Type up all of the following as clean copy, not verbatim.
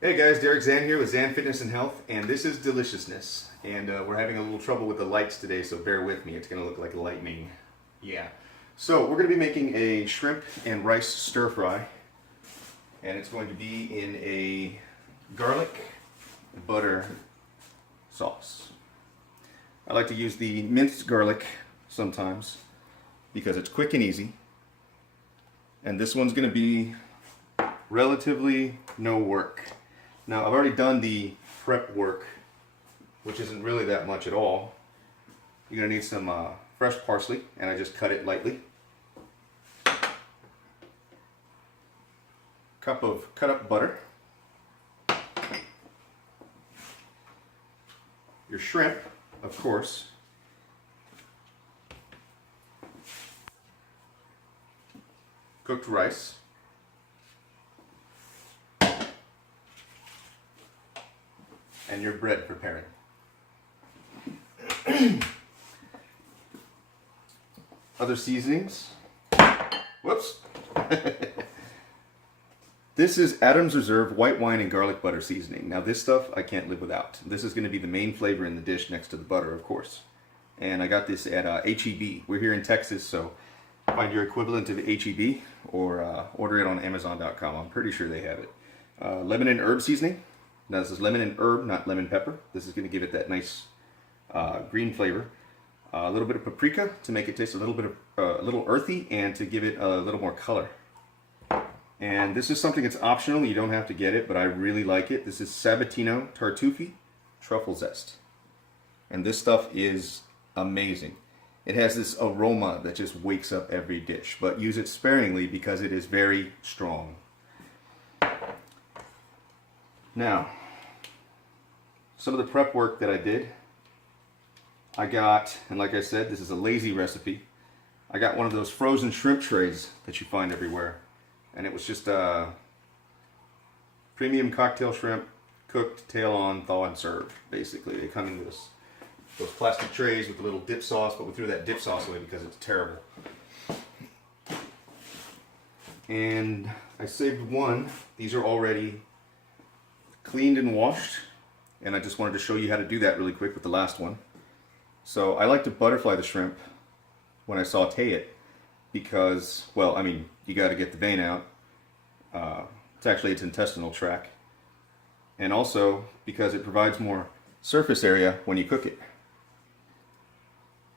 Hey guys, Derek Zan here with Zanfitness and Health, and this is Deliciousness. And we're having a little trouble with the lights today, so bear with me. It's going to look like lightning. Yeah. So we're going to be making a shrimp and rice stir fry, and it's going to be in a garlic butter sauce. I like to use the minced garlic sometimes because it's quick and easy. And this one's going to be relatively no work. Now, I've already done the prep work, which isn't really that much at all. You're going to need some fresh parsley, and I just cut it lightly. Cup of cut up butter. Your shrimp, of course. Cooked rice. And your bread preparing. Other seasonings. Whoops. This is Adam's Reserve white wine and garlic butter seasoning. Now this stuff I can't live without. This is going to be the main flavor in the dish next to the butter, of course. And I got this at H-E-B. We're here in Texas, so find your equivalent of H-E-B or order it on Amazon.com. I'm pretty sure they have it. Lemon and herb seasoning. Now this is lemon and herb, not lemon pepper. This is going to give it that nice green flavor. A little bit of paprika to make it taste a little earthy and to give it a little more color. And this is something that's optional. You don't have to get it, but I really like it. This is Sabatino Tartufi Truffle Zest. And this stuff is amazing. It has this aroma that just wakes up every dish, but use it sparingly because it is very strong. Now, some of the prep work that I did, I got, and like I said, this is a lazy recipe. I got one of those frozen shrimp trays that you find everywhere. And it was just premium cocktail shrimp, cooked, tail on, thaw and serve, basically. They come in those plastic trays with a little dip sauce, but we threw that dip sauce away because it's terrible. And I saved one. These are already cleaned and washed, and I just wanted to show you how to do that really quick with the last one. So I like to butterfly the shrimp when I saute it because, well, I mean, you got to get the vein out. It's actually its intestinal tract. And also because it provides more surface area when you cook it.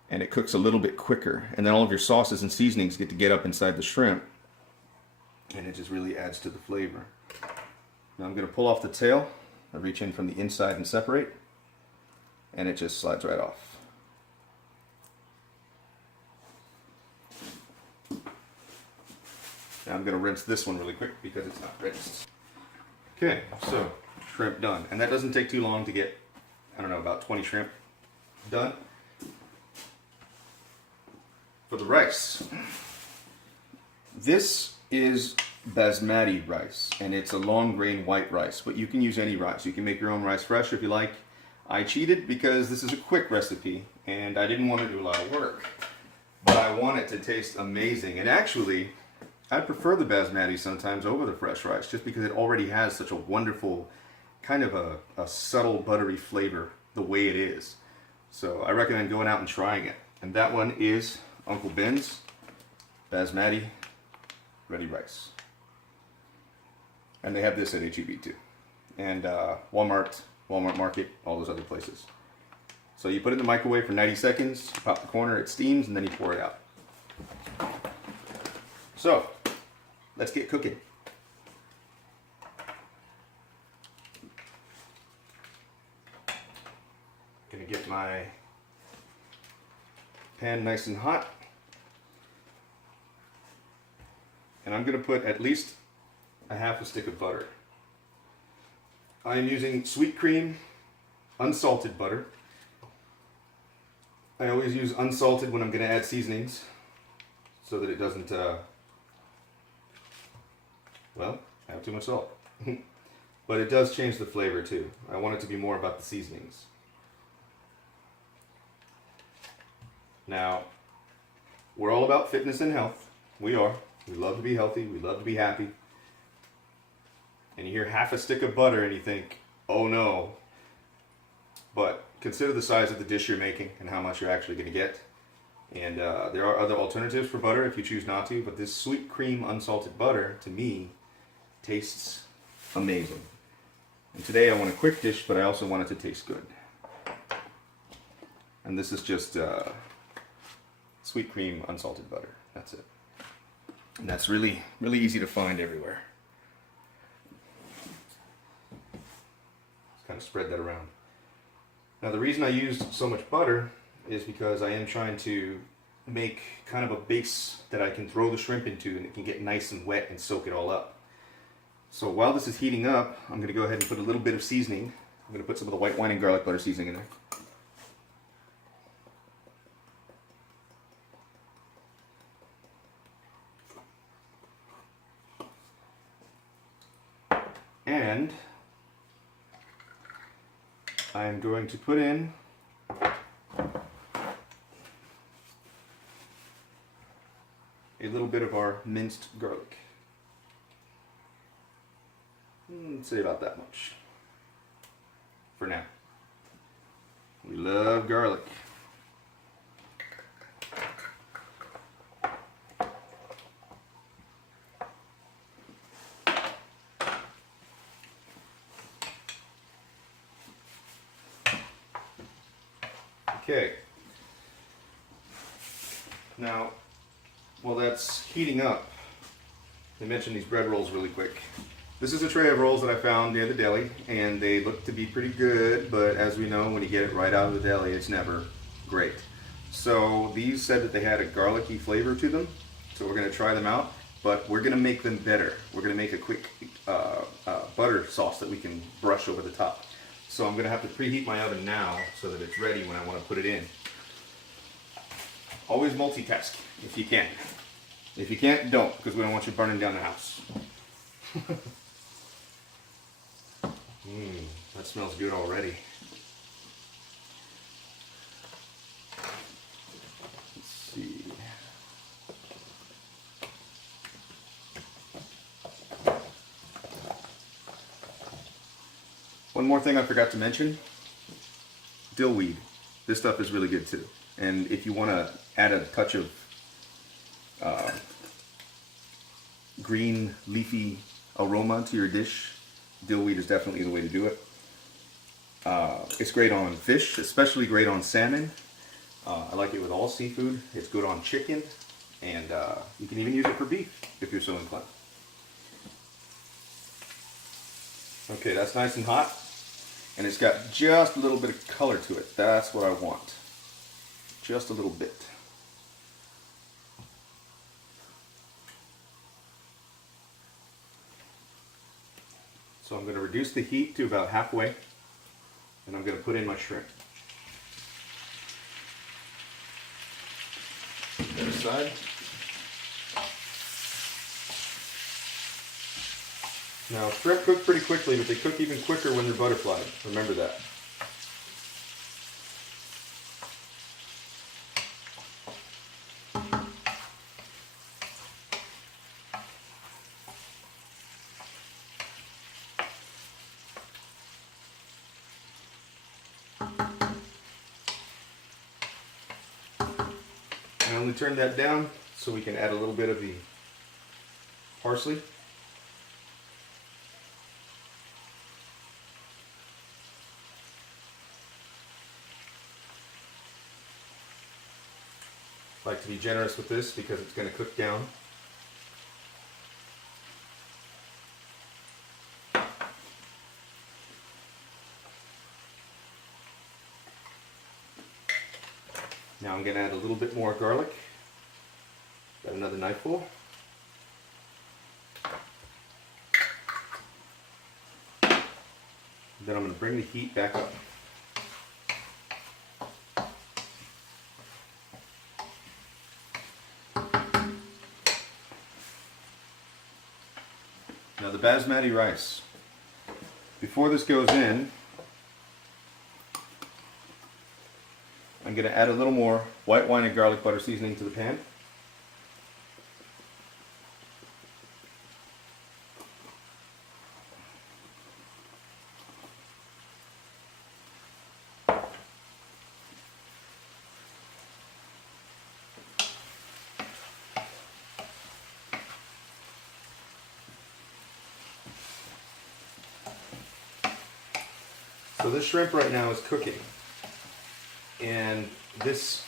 And it cooks a little bit quicker. And then all of your sauces and seasonings get up inside the shrimp. And it just really adds to the flavor. Now I'm going to pull off the tail. I reach in from the inside and separate. And it just slides right off. Now I'm going to rinse this one really quick because it's not rinsed. Okay, so shrimp done. And that doesn't take too long to get, I don't know, about 20 shrimp done. For the rice. This is basmati rice, and it's a long grain white rice, but you can use any rice. You can make your own rice fresh if you like. I cheated because this is a quick recipe, and I didn't want to do a lot of work. But I want it to taste amazing. And actually, I prefer the basmati sometimes over the fresh rice just because it already has such a wonderful, kind of a subtle buttery flavor the way it is. So I recommend going out and trying it. And that one is Uncle Ben's basmati ready rice. And they have this at H-E-B too. And Walmart Market, all those other places. So you put it in the microwave for 90 seconds, pop the corner, it steams, and then you pour it out. So, let's get cooking. Gonna get my pan nice and hot. And I'm gonna put at least a half a stick of butter. I am using sweet cream, unsalted butter. I always use unsalted when I'm gonna add seasonings so that it doesn't well, have too much salt. But it does change the flavor too. I want it to be more about the seasonings. Now, we're all about fitness and health. We are. We love to be healthy. We love to be happy. and you hear half a stick of butter and you think, oh no. But consider the size of the dish you're making and how much you're actually going to get. And there are other alternatives for butter if you choose not to, but this sweet cream unsalted butter, to me, tastes amazing. And today I want a quick dish, but I also want it to taste good. And this is just sweet cream unsalted butter. That's it. And that's really, really easy to find everywhere. Just kind of spread that around. Now the reason I used so much butter is because I am trying to make kind of a base that I can throw the shrimp into and it can get nice and wet and soak it all up. So while this is heating up, I'm going to go ahead and put a little bit of seasoning. I'm going to put some of the white wine and garlic butter seasoning in there. And I'm going to put in a little bit of our minced garlic. Let's say about that much for now. We love garlic. Okay. Now, while that's heating up, I mentioned these bread rolls really quick. This is a tray of rolls that I found near the deli, and they look to be pretty good, but as we know, when you get it right out of the deli, it's never great. So these said that they had a garlicky flavor to them, so we're going to try them out, but we're going to make them better. We're going to make a quick butter sauce that we can brush over the top. So I'm going to have to preheat my oven now so that it's ready when I want to put it in. Always multitask if you can. If you can't, don't, because we don't want you burning down the house. That smells good already. Let's see. One more thing I forgot to mention. Dill weed. This stuff is really good too. And if you want to add a touch of green leafy aroma to your dish, dill weed is definitely the way to do it. It's great on fish, especially great on salmon. I like it with all seafood. It's good on chicken, and you can even use it for beef if you're so inclined. Okay, that's nice and hot, and it's got just a little bit of color to it. That's what I want. Just a little bit. So I'm going to reduce the heat to about halfway, and I'm going to put in my shrimp. Other side. Now shrimp cook pretty quickly, but they cook even quicker when they're butterflied. Remember that. I only turn that down so we can add a little bit of the parsley. I like to be generous with this because it's going to cook down. Now I'm going to add a little bit more garlic. Got another knifeful. Then I'm going to bring the heat back up. Now the basmati rice. Before this goes in, I'm going to add a little more white wine and garlic butter seasoning to the pan. So this shrimp right now is cooking. And this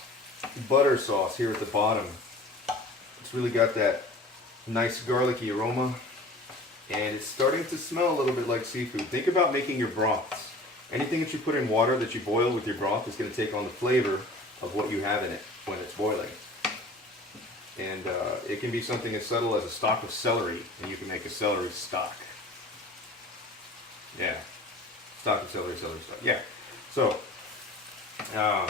butter sauce here at the bottom, it's really got that nice garlicky aroma. And it's starting to smell a little bit like seafood. Think about making your broths. Anything that you put in water that you boil with your broth is going to take on the flavor of what you have in it when it's boiling. And it can be something as subtle as a stalk of celery, and you can make a celery stock. Yeah, stalk of celery stock. Yeah. So, I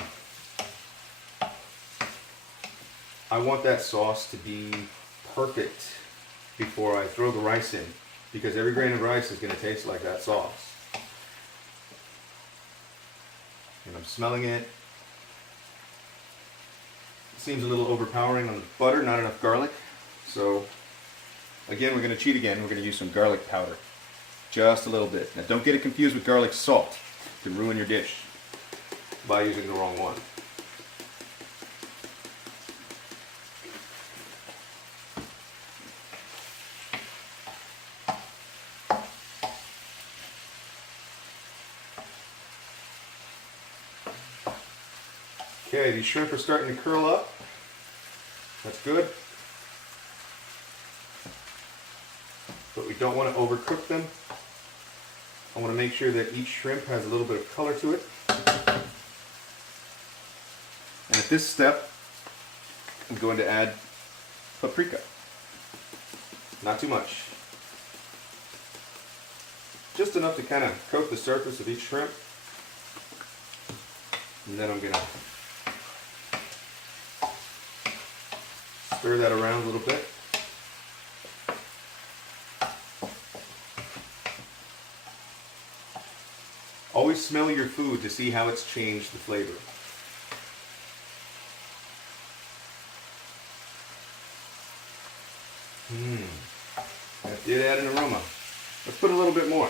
want that sauce to be perfect before I throw the rice in, because every grain of rice is going to taste like that sauce. And I'm smelling it. It seems a little overpowering on the butter, not enough garlic. So again, we're going to cheat again. We're going to use some garlic powder. Just a little bit. Now don't get it confused with garlic salt. It can ruin your dish by using the wrong one. Okay, these shrimp are starting to curl up. That's good. But we don't want to overcook them. I want to make sure that each shrimp has a little bit of color to it. And at this step, I'm going to add paprika. Not too much. Just enough to kind of coat the surface of each shrimp. And then I'm going to stir that around a little bit. Always smell your food to see how it's changed the flavor. That did add an aroma. Let's put a little bit more.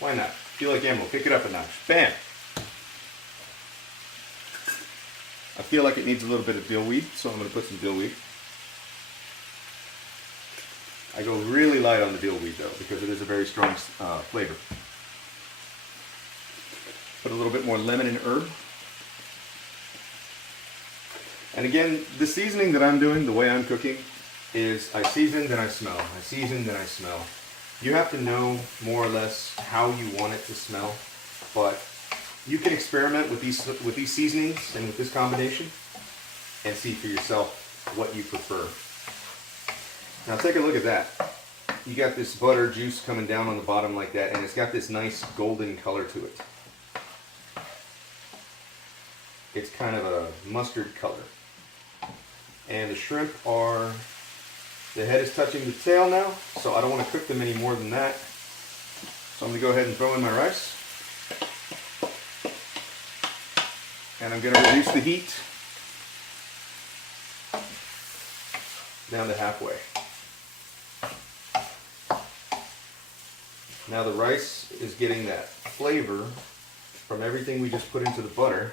Why not? Feel like ammo. Pick it up a notch. Bam! I feel like it needs a little bit of dill weed, so I'm going to put some dill weed. I go really light on the dill weed though, because it is a very strong flavor. Put a little bit more lemon and herb. And again, the seasoning that I'm doing, the way I'm cooking, is I season, then I smell. I season, then I smell. You have to know more or less how you want it to smell, but you can experiment with these seasonings and with this combination and see for yourself what you prefer. Now take a look at that. You got this butter juice coming down on the bottom like that, and it's got this nice golden color to it. It's kind of a mustard color. And the shrimp are, the head is touching the tail now, so I don't want to cook them any more than that. So I'm going to go ahead and throw in my rice. And I'm going to reduce the heat down to halfway. Now the rice is getting that flavor from everything we just put into the butter.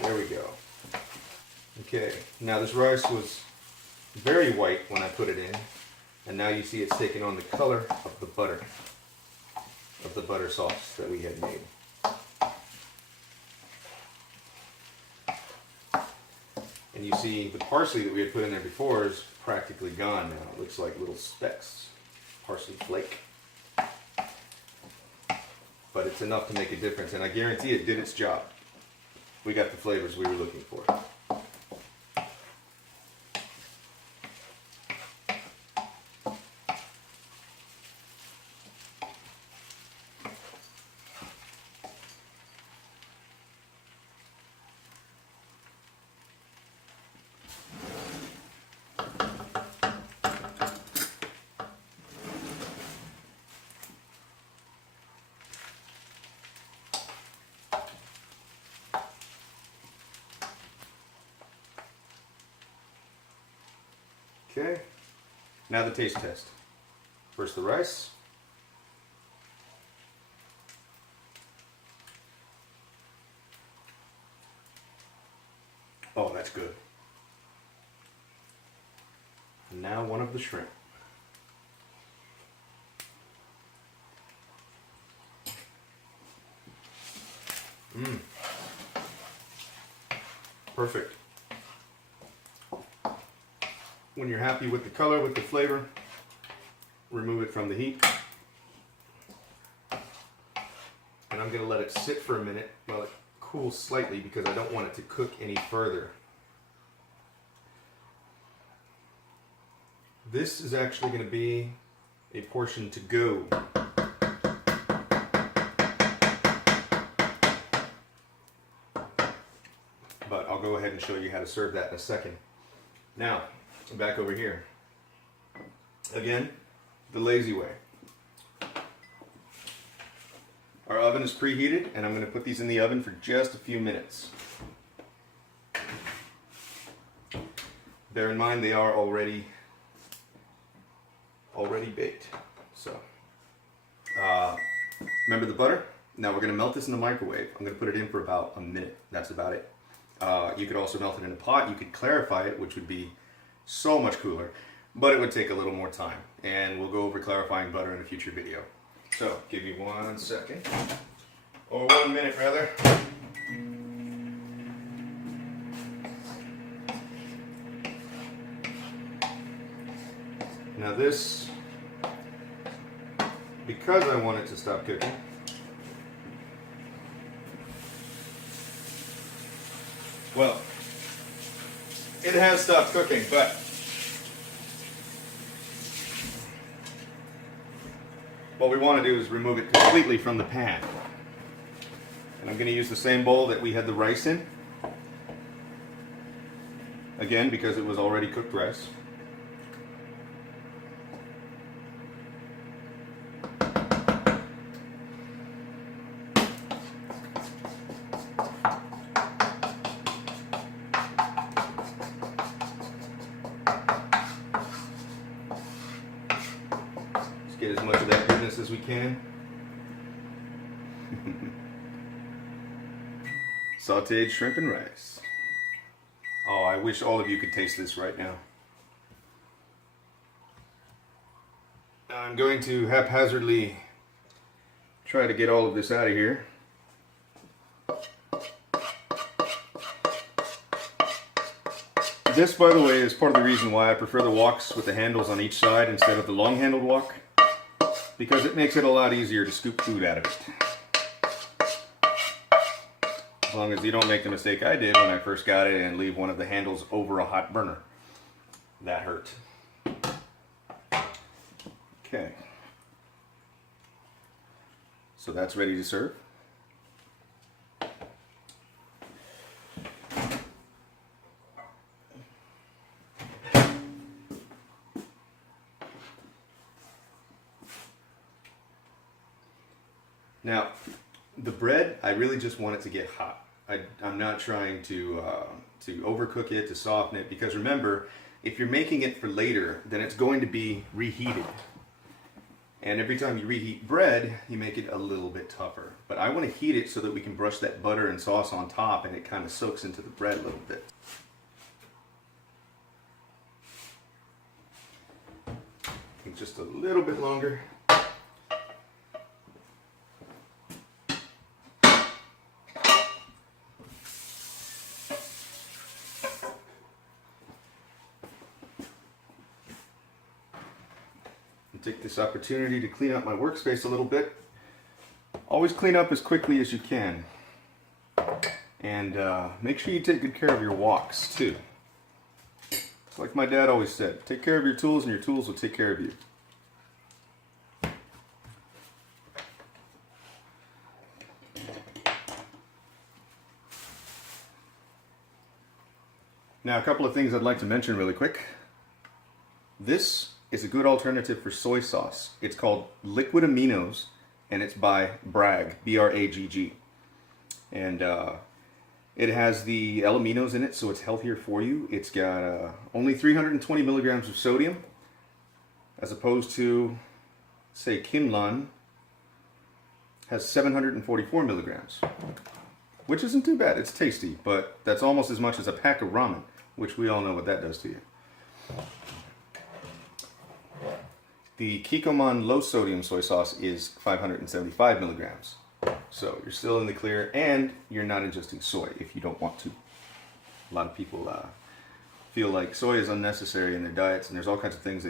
There we go. Okay, now this rice was very white when I put it in. And now you see it's taken on the color of the butter sauce that we had made. And you see the parsley that we had put in there before is practically gone now. It looks like little specks, parsley flake. But it's enough to make a difference, and I guarantee it did its job. We got the flavors we were looking for. Okay, now the taste test. First the rice. Oh, that's good. And now one of the shrimp. Mmm. Perfect. When you're happy with the color, with the flavor, remove it from the heat. And I'm going to let it sit for a minute while it cools slightly because I don't want it to cook any further. This is actually going to be a portion to go. But I'll go ahead and show you how to serve that in a second. Now, back over here. Again, the lazy way. Our oven is preheated, and I'm going to put these in the oven for just a few minutes. Bear in mind they are already baked. So, remember the butter? Now we're going to melt this in the microwave. I'm going to put it in for about a minute. That's about it. You could also melt it in a pot. You could clarify it, which would be so much cooler, but it would take a little more time. And we'll go over clarifying butter in a future video. So, give me 1 second, or 1 minute rather. Now this, because I want it to stop cooking, well, it has stopped cooking, but what we want to do is remove it completely from the pan. And I'm going to use the same bowl that we had the rice in. Again, because it was already cooked rice. Get as much of that goodness as we can. Sautéed shrimp and rice. Oh, I wish all of you could taste this right now. I'm going to haphazardly try to get all of this out of here. This, by the way, is part of the reason why I prefer the woks with the handles on each side instead of the long-handled wok, because it makes it a lot easier to scoop food out of it. As long as you don't make the mistake I did when I first got it and leave one of the handles over a hot burner. That hurt. Okay. So that's ready to serve. Now, the bread, I really just want it to get hot. I'm not trying to overcook it, to soften it, because remember, if you're making it for later, then it's going to be reheated. And every time you reheat bread, you make it a little bit tougher. But I want to heat it so that we can brush that butter and sauce on top and it kind of soaks into the bread a little bit. Take just a little bit longer. Take this opportunity to clean up my workspace a little bit. Always clean up as quickly as you can. And make sure you take good care of your woks too. It's like my dad always said, take care of your tools and your tools will take care of you. Now, a couple of things I'd like to mention really quick. This is a good alternative for soy sauce. It's called Liquid Aminos, and it's by Bragg, B-R-A-G-G. And it has the L-aminos in it, so it's healthier for you. It's got only 320 milligrams of sodium, as opposed to, say, Kimlan has 744 milligrams, which isn't too bad. It's tasty, but that's almost as much as a pack of ramen, which we all know what that does to you. The Kikkoman low sodium soy sauce is 575 milligrams. So you're still in the clear, and you're not ingesting soy if you don't want to. A lot of people feel like soy is unnecessary in their diets, and there's all kinds of things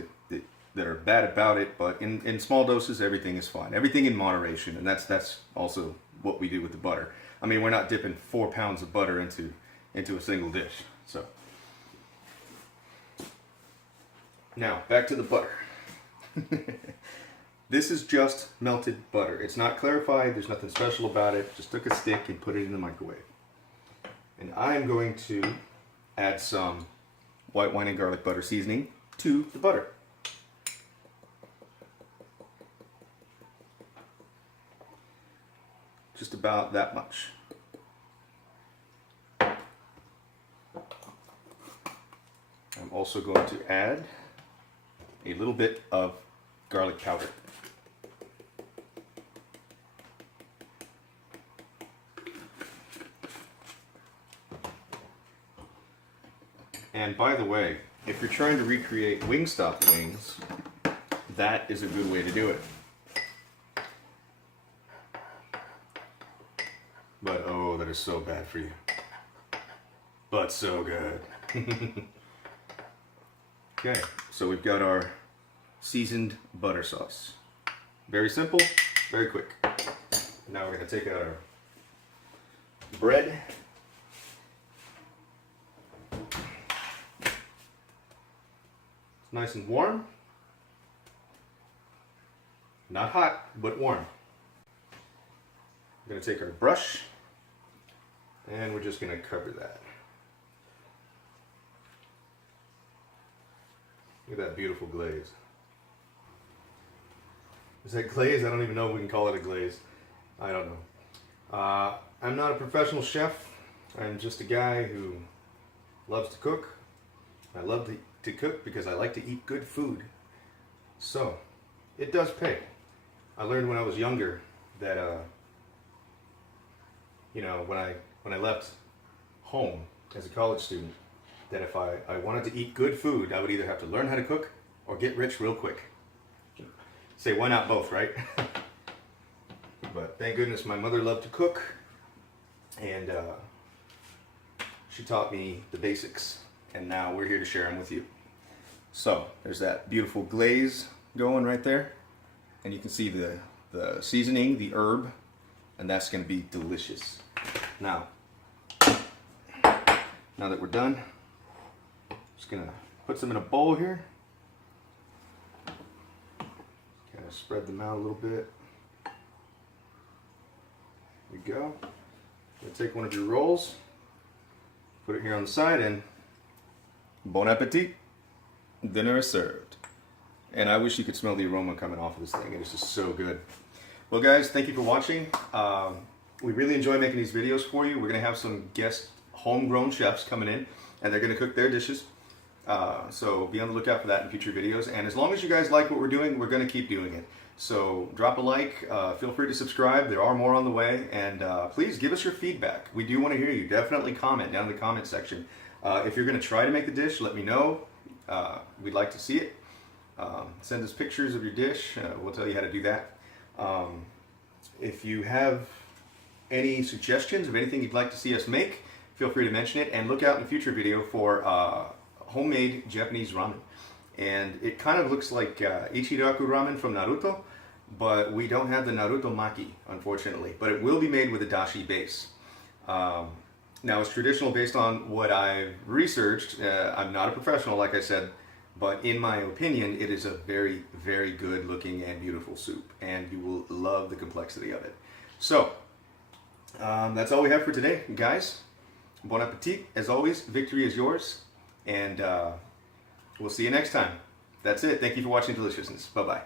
that are bad about it, but in small doses, everything is fine. Everything in moderation, and that's also what we do with the butter. I mean, we're not dipping 4 pounds of butter into a single dish. So now back to the butter. This is just melted butter. It's not clarified. There's nothing special about it. Just took a stick and put it in the microwave. And I'm going to add some white wine and garlic butter seasoning to the butter. Just about that much. I'm also going to add a little bit of garlic powder. And by the way, if you're trying to recreate Wingstop wings, that is a good way to do it. But oh, that is so bad for you. But so good. Okay, so we've got our seasoned butter sauce. Very simple, very quick. Now we're going to take out our bread. It's nice and warm. Not hot, but warm. We're going to take our brush, and we're just going to cover that. Look at that beautiful glaze. Is that glaze? I don't even know if we can call it a glaze. I don't know. I'm not a professional chef. I'm just a guy who loves to cook. I love to cook because I like to eat good food. So, it does pay. I learned when I was younger that, you know, when I left home as a college student, that if I wanted to eat good food, I would either have to learn how to cook or get rich real quick. Say, why not both, right? But thank goodness my mother loved to cook, and she taught me the basics, and now we're here to share them with you. So there's that beautiful glaze going right there, and you can see the seasoning, the herb, and that's going to be delicious. Now that we're done, just gonna put some in a bowl here. Kind of spread them out a little bit. There we go. Gonna take one of your rolls, put it here on the side, and bon appetit. Dinner is served. And I wish you could smell the aroma coming off of this thing. It is just so good. Well, guys, thank you for watching. We really enjoy making these videos for you. We're gonna have some guest homegrown chefs coming in, and they're gonna cook their dishes. So be on the lookout for that in future videos. And as long as you guys like what we're doing, we're going to keep doing it. So drop a like, feel free to subscribe. There are more on the way. And please give us your feedback. We do want to hear you. Definitely comment down in the comment section. If you're going to try to make the dish, let me know. We'd like to see it. Send us pictures of your dish. We'll tell you how to do that. If you have any suggestions of anything you'd like to see us make, feel free to mention it. And look out in a future video for homemade Japanese ramen, and it kind of looks like Ichiraku ramen from Naruto, but we don't have the Naruto maki, unfortunately, but it will be made with a dashi base. Now it's traditional based on what I've researched. I'm not a professional, like I said, but in my opinion it is a very, very good looking and beautiful soup, and you will love the complexity of it. So that's all we have for today, guys. Bon appetit. As always, victory is yours. And we'll see you next time. That's it. Thank you for watching Deliciousness. Bye-bye.